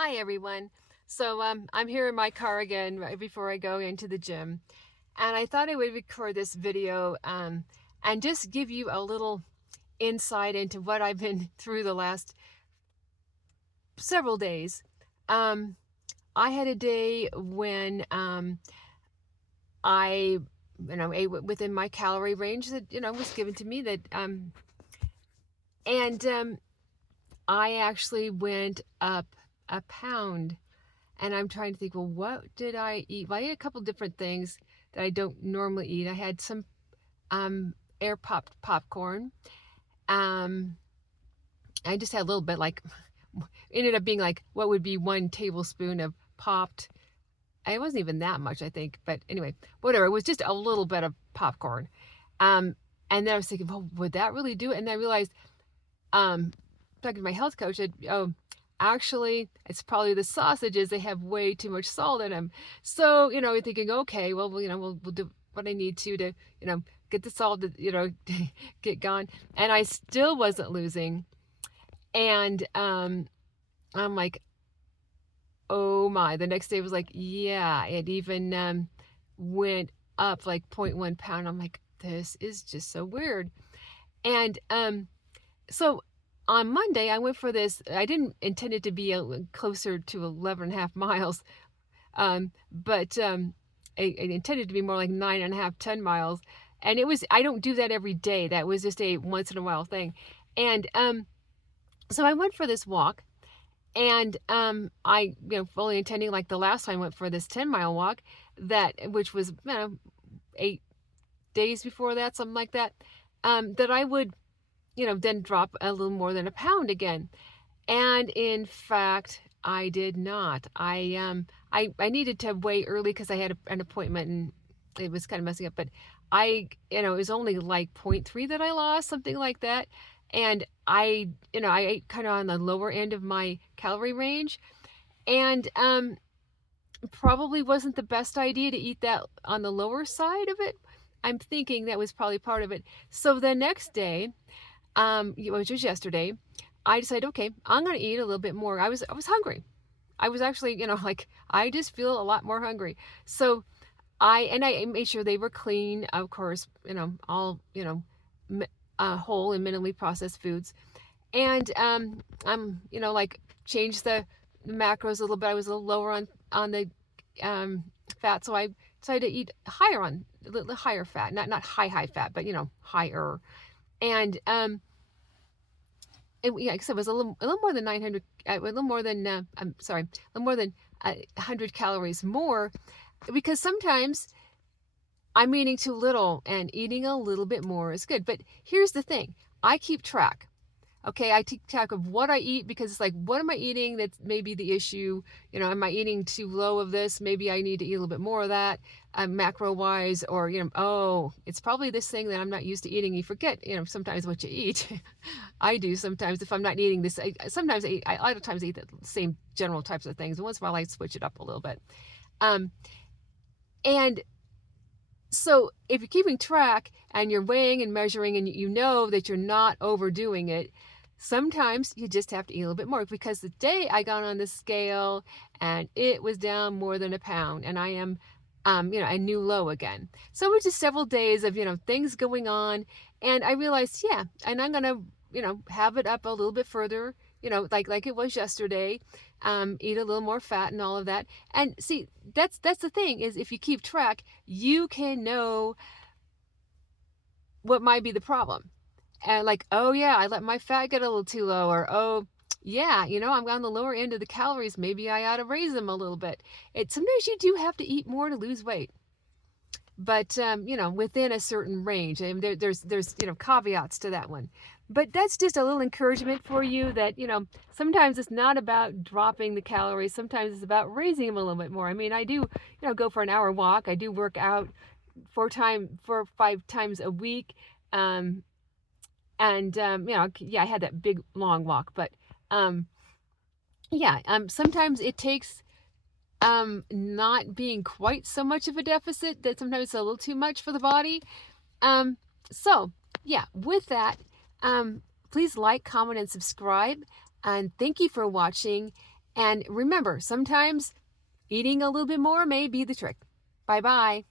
Hi everyone. I'm here in my car again right before I go into the gym, and I thought I would record this video and just give you a little insight into what I've been through the last several days. Um, I had a day when I ate within my calorie range that was given to me and I actually went up a pound. And I'm trying to think, well, what did I eat? Well, I ate a couple different things that I don't normally eat. I had some air popped popcorn. Um, I just had a little bit, like, ended up being like what would be 1 tablespoon of popped. It wasn't even that much, I think. But anyway, whatever. It was just a little bit of popcorn. Um, and then I was thinking, well, would that really do it? And then I realized, talking to my health coach, that, oh, actually, it's probably the sausages. They have way too much salt in them. So, you're thinking, okay, well, we'll do what I need to, get the salt, get gone. And I still wasn't losing. And I'm like, oh my. The next day was like, yeah, it even went up like 0.1 pound. I'm like, this is just so weird. And so on Monday, I went for this. I didn't intend it to be closer to 11 and a half miles, but it intended to be more like 9.5, 10 miles. And I don't do that every day. That was just a once in a while thing. And so I went for this walk, and I, fully intending, like the last time I went for this 10-mile walk, which was 8 days before that, something like that, that I would then drop a little more than a pound again. And in fact, I did not. I needed to weigh early because I had an appointment and it was kind of messing up. But it was only like 0.3 that I lost, something like that. And I ate kind of on the lower end of my calorie range, and probably wasn't the best idea to eat that on the lower side of it. I'm thinking that was probably part of it. So the next day, which was yesterday, I decided, okay, I'm going to eat a little bit more. I was hungry. I was actually, like, I just feel a lot more hungry. So I made sure they were clean, of course, all, whole and minimally processed foods. And I'm, like, changed the macros a little bit. I was a little lower on the fat, so I decided to eat higher on a little higher fat, not high fat, but higher. And yeah, because it was a little more than 900, a little more than I'm sorry, a little more than 100 calories more, because sometimes I'm eating too little, and eating a little bit more is good. But here's the thing: I keep track. Okay, I keep track of what I eat, because it's like, what am I eating that's maybe the issue? Am I eating too low of this? Maybe I need to eat a little bit more of that, macro wise, or, oh, it's probably this thing that I'm not used to eating. You forget, sometimes what you eat. I do sometimes if I'm not eating this. Sometimes a lot of times I eat the same general types of things. Once in a while I switch it up a little bit. And so if you're keeping track and you're weighing and measuring, and you know that you're not overdoing it, sometimes you just have to eat a little bit more. Because the day I got on the scale and it was down more than a pound, and I am, a new low again. So it was just several days of, things going on. And I realized, yeah, and I'm going to, have it up a little bit further, like it was yesterday, eat a little more fat and all of that. And see, that's the thing, is if you keep track, you can know what might be the problem. And like, oh yeah, I let my fat get a little too low, or oh yeah, I'm on the lower end of the calories. Maybe I ought to raise them a little bit. Sometimes you do have to eat more to lose weight, but within a certain range. And there's caveats to that one. But that's just a little encouragement for you that, sometimes it's not about dropping the calories. Sometimes it's about raising them a little bit more. I mean, I do, go for an hour walk. I do work out 4 or 5 times a week. And, yeah, I had that big long walk, but, yeah, sometimes it takes, not being quite so much of a deficit, that sometimes it's a little too much for the body. So yeah, with that, please like, comment, and subscribe. And thank you for watching. And remember, sometimes eating a little bit more may be the trick. Bye-bye.